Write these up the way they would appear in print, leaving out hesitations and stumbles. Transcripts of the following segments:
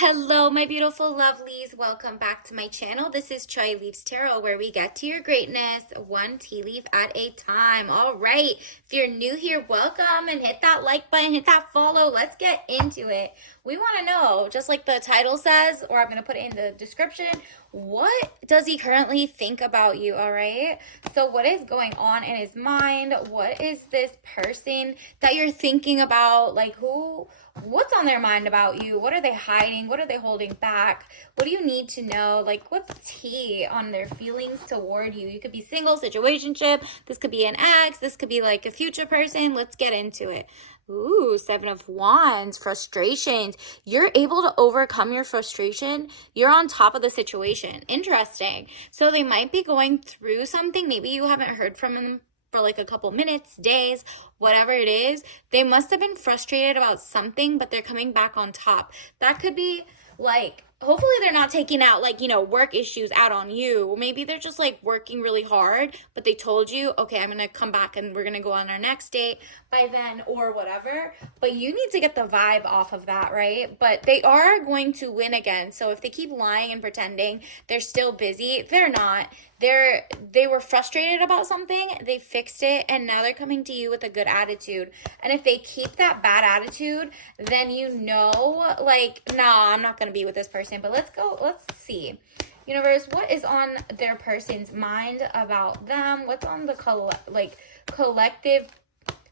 Hello, my beautiful lovelies. Welcome back to my channel. This is Chai Leaves Tarot, where we get to your greatness one tea leaf at a time. All right. If you're new here, welcome and hit that like button, hit that follow. Let's get into it. We want to know, just like the title says, or I'm going to put it in the description, what does he currently think about you? All right. So what is going on in his mind? What is this person that you're thinking about? Like what's on their mind about you? What are they hiding? What are they holding back? What do you need to know? Like, what's tea on their feelings toward you? You could be single, situationship. This could be an ex. This could be like a future person. Let's get into it. Ooh, Seven of Wands, frustrations. You're able to overcome your frustration. You're on top of the situation. Interesting. So they might be going through something. Maybe you haven't heard from them for like a couple minutes, days, whatever it is. They must have been frustrated about something, but they're coming back on top. That could be like, hopefully they're not taking out like, work issues out on you. Maybe they're just like working really hard, but they told you, okay, I'm going to come back and we're going to go on our next date by then or whatever. But you need to get the vibe off of that, right? But they are going to win again. So if they keep lying and pretending they're still busy, they're not. They were frustrated about something, they fixed it, and now they're coming to you with a good attitude. And if they keep that bad attitude, then like, nah, I'm not going to be with this person. But let's see. Universe, what is on their person's mind about them? What's on the collective?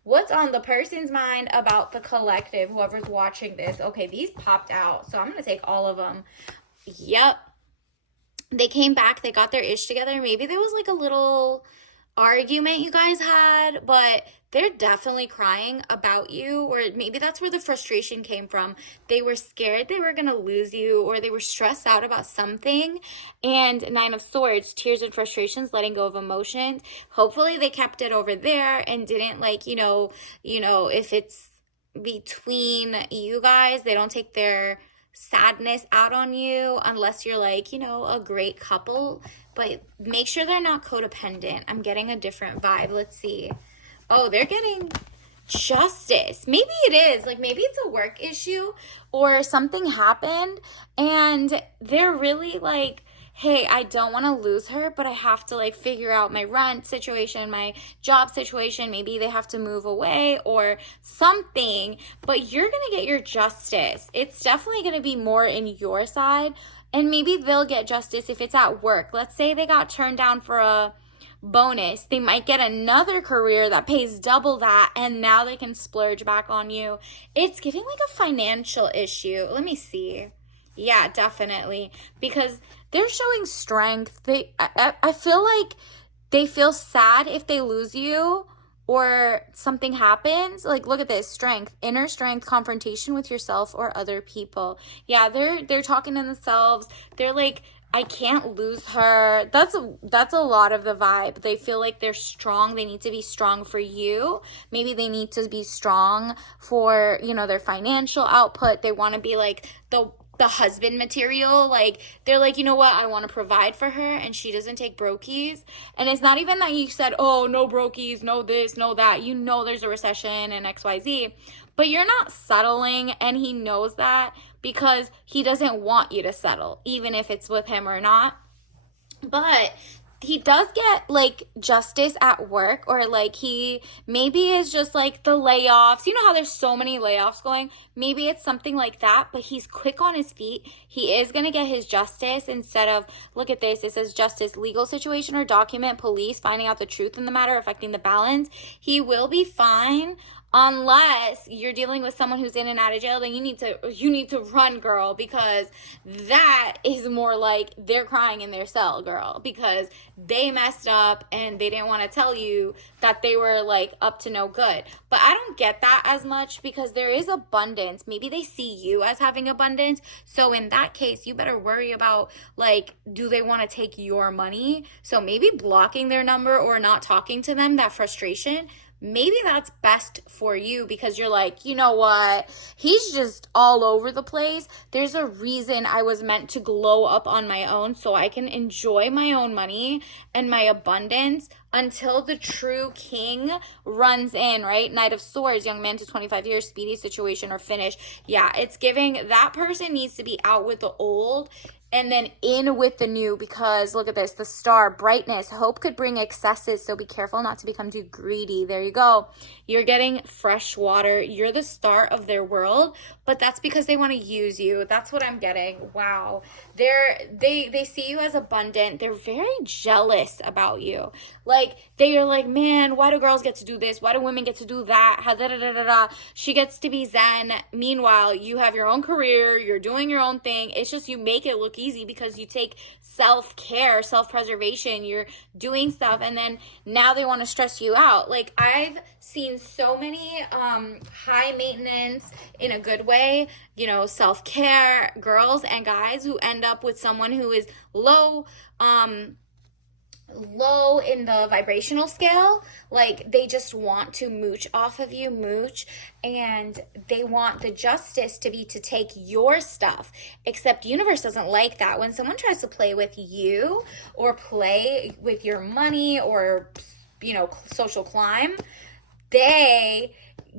What's on the person's mind about the collective, whoever's watching this? Okay, these popped out, so I'm going to take all of them. Yep. They came back, they got their ish together. Maybe there was like a little argument you guys had, but they're definitely crying about you, or maybe that's where the frustration came from. They were scared they were going to lose you, or they were stressed out about something. And Nine of Swords, tears and frustrations, letting go of emotions. Hopefully they kept it over there and didn't if it's between you guys, they don't take their sadness out on you unless you're like, a great couple. But make sure they're not codependent. I'm getting a different vibe. Let's see. Oh, they're getting justice. Maybe it is. Like, maybe it's a work issue or something happened and they're really like, hey, I don't want to lose her, but I have to like figure out my rent situation, my job situation. Maybe they have to move away or something, but you're going to get your justice. It's definitely going to be more in your side, and maybe they'll get justice if it's at work. Let's say they got turned down for a bonus. They might get another career that pays double that, and now they can splurge back on you. It's giving like a financial issue. Let me see. Yeah, definitely. Because they're showing strength. I feel like they feel sad if they lose you or something happens. Like, look at this. Strength, inner strength, confrontation with yourself or other people. Yeah, they're talking to themselves. They're like, I can't lose her. That's a lot of the vibe. They feel like they're strong. They need to be strong for you. Maybe they need to be strong for, their financial output. They want to be like the husband material. Like, they're like, you know what, I want to provide for her and she doesn't take brokies. And it's not even that you said, oh, no brokies, no this, no that. There's a recession and XYZ, but you're not settling, and he knows that because he doesn't want you to settle, even if it's with him or not. But he does get like justice at work, or like he maybe is just like the layoffs. You know how there's so many layoffs going? Maybe it's something like that, but he's quick on his feet. He is going to get his justice instead of, look at this, it says justice, legal situation or document, police, finding out the truth in the matter, affecting the balance. He will be fine. Unless you're dealing with someone who's in and out of jail, then you need to run, girl, because that is more like they're crying in their cell, girl, because they messed up and they didn't want to tell you that they were like up to no good. But I don't get that as much because there is abundance. Maybe they see you as having abundance. So in that case, you better worry about like, do they want to take your money? So maybe blocking their number or not talking to them, that frustration, maybe that's best for you because you're like, you know what? He's just all over the place. There's a reason I was meant to glow up on my own so I can enjoy my own money and my abundance until the true king runs in, right? Knight of Swords, young man to 25 years, speedy situation or finish. Yeah, it's giving that person needs to be out with the old and then in with the new, because look at this, the star, brightness, hope could bring excesses, so be careful not to become too greedy. There you go. You're getting fresh water. You're the star of their world, but that's because they want to use you. That's what I'm getting. Wow. They see you as abundant. They're very jealous about you. Like, they are like, man, why do girls get to do this? Why do women get to do that? She gets to be zen. Meanwhile, you have your own career. You're doing your own thing. It's just you make it look easy because you take self-care, self-preservation. You're doing stuff, and then now they want to stress you out. Like, I've seen so many high maintenance, in a good way, self-care girls and guys who end up with someone who is low in the vibrational scale. Like, they just want to mooch off of you, and they want the justice to be to take your stuff, except universe doesn't like that. When someone tries to play with you or play with your money or social climb, they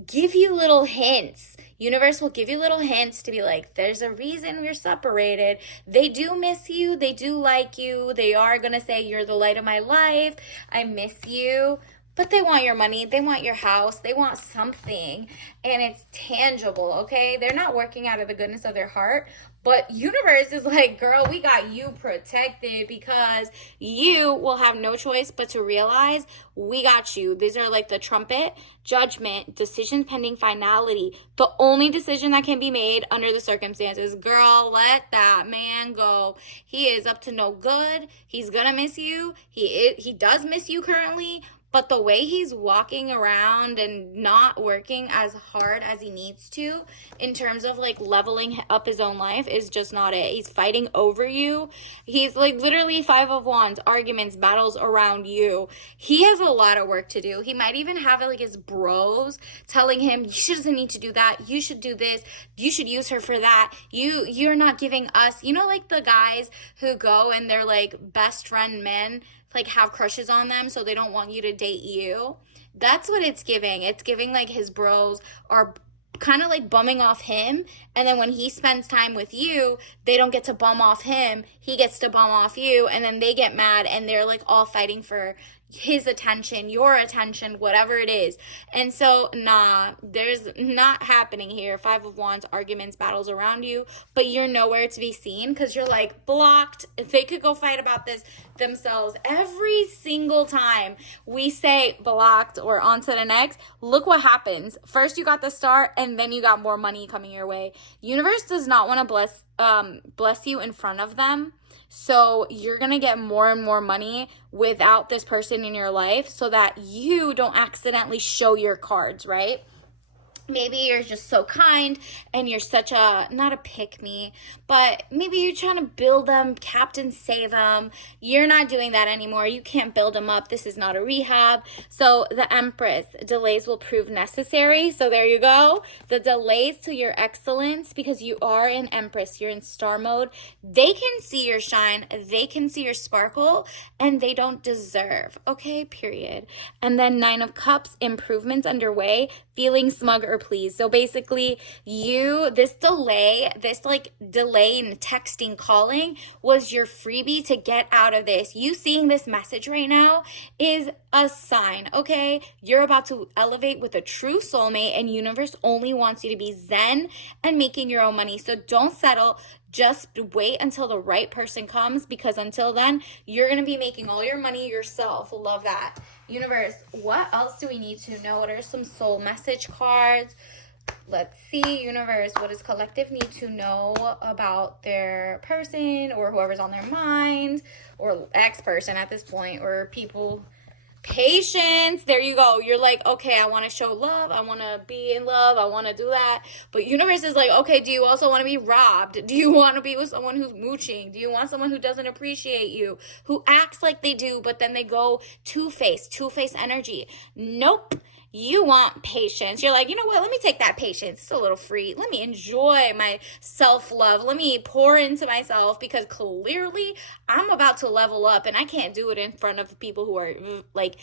give you little hints. Universe will give you little hints to be like, there's a reason we're separated. They do miss you. They do like you. They are going to say, you're the light of my life. I miss you. But they want your money. They want your house. They want something. And it's tangible, okay? They're not working out of the goodness of their heart. But universe is like, girl, we got you protected, because you will have no choice but to realize we got you. These are like the trumpet, judgment, decision pending finality. The only decision that can be made under the circumstances. Girl, let that man go. He is up to no good. He's gonna miss you. He does miss you currently. But the way he's walking around and not working as hard as he needs to in terms of like leveling up his own life is just not it. He's fighting over you. He's like literally 5 of Wands, arguments, battles around you. He has a lot of work to do. He might even have like his bros telling him, you doesn't need to do that. You should do this. You should use her for that. You're not giving us, like the guys who go and they're like best friend men, like have crushes on them so they don't want you to date you. That's what it's giving. It's giving like his bros are kind of like bumming off him, and then when he spends time with you, they don't get to bum off him. He gets to bum off you, and then they get mad and they're like all fighting for his attention, your attention, whatever it is. And so, nah, there's not happening here. 5 of Wands, arguments, battles around you, but you're nowhere to be seen because you're like blocked. If they could go fight about this themselves. Every single time we say blocked or on to the next, look what happens. First you got the star, and then you got more money coming your way. Universe does not want to bless you in front of them. So you're going to get more and more money without this person in your life so that you don't accidentally show your cards, right? Maybe you're just so kind and you're such not a pick-me, but maybe you're trying to build them, captain save them. You're not doing that anymore. You can't build them up. This is not a rehab. So the Empress, delays will prove necessary. So there you go. The delays to your excellence, because you are in Empress. You're in star mode. They can see your shine. They can see your sparkle, and they don't deserve. Okay, period. And then 9 of Cups, improvements underway, feeling smug or pleased. So basically this delay in texting, calling was your freebie to get out of this. You seeing this message right now is a sign, okay? You're about to elevate with a true soulmate, and universe only wants you to be zen and making your own money. So don't settle. Just wait until the right person comes, because until then, you're going to be making all your money yourself. Love that. Universe, what else do we need to know? What are some soul message cards? Let's see, universe, what does collective need to know about their person or whoever's on their mind, or ex-person at this point, or people? Patience. There you go. You're like, okay, I want to show love. I want to be in love. I want to do that. But universe is like, okay, do you also want to be robbed? Do you want to be with someone who's mooching? Do you want someone who doesn't appreciate you, who acts like they do, but then they go two-face energy? Nope. You want patience. You're like, you know what? Let me take that patience. It's a little free. Let me enjoy my self-love. Let me pour into myself because clearly I'm about to level up and I can't do it in front of people who are like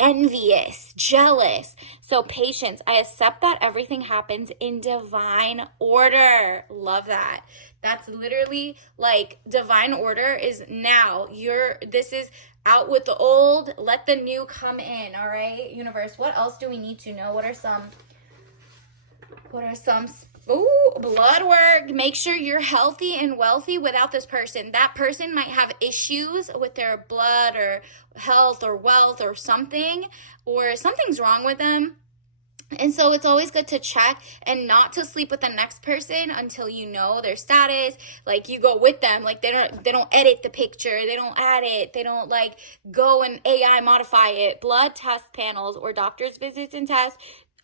envious, jealous. So patience. I accept that everything happens in divine order. Love that. That's literally like divine order is now. This is out with the old, let the new come in. All right, universe, what else do we need to know? What are some blood work? Make sure you're healthy and wealthy without this person. That person might have issues with their blood or health or wealth or something's wrong with them. And so it's always good to check and not to sleep with the next person until you know their status. Like you go with them, like they don't edit the picture, they don't add it, they don't like go and AI modify it. Blood test panels or doctor's visits and tests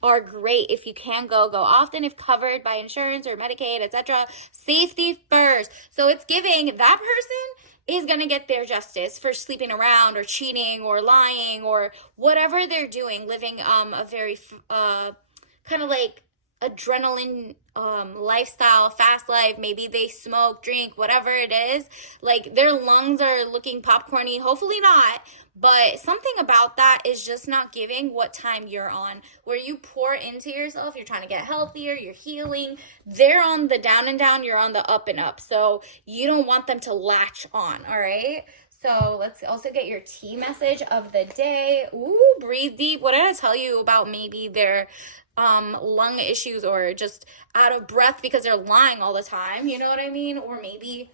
are great if you can go often if covered by insurance or Medicaid, etc. Safety first. So it's giving that person is going to get their justice for sleeping around or cheating or lying or whatever they're doing, living a very kind of like adrenaline lifestyle, fast life. Maybe they smoke, drink, whatever it is. Like their lungs are looking popcorny. Hopefully not. But something about that is just not giving what time you're on, where you pour into yourself. You're trying to get healthier, you're healing. They're on the down and down, you're on the up and up. So you don't want them to latch on, all right? So let's also get your tea message of the day. Ooh, breathe deep. What did I tell you about maybe their lung issues or just out of breath because they're lying all the time? You know what I mean? Or maybe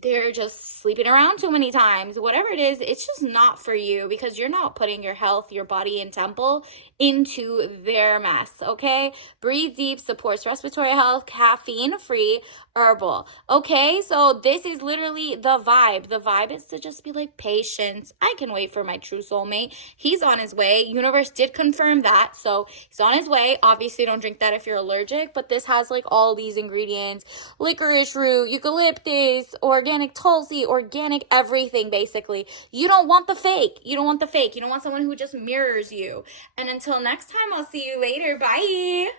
they're just sleeping around too many times. Whatever it is, it's just not for you because you're not putting your health, your body, and temple into their mess, okay? Breathe deep, supports respiratory health, caffeine-free, herbal. Okay, so this is literally the vibe. The vibe is to just be like, patience. I can wait for my true soulmate. He's on his way. Universe did confirm that, so he's on his way. Obviously, don't drink that if you're allergic, but this has like all these ingredients: licorice root, eucalyptus, organic tulsi, organic everything, basically. You don't want the fake. You don't want the fake. You don't want someone who just mirrors you. And until next time, I'll see you later. Bye.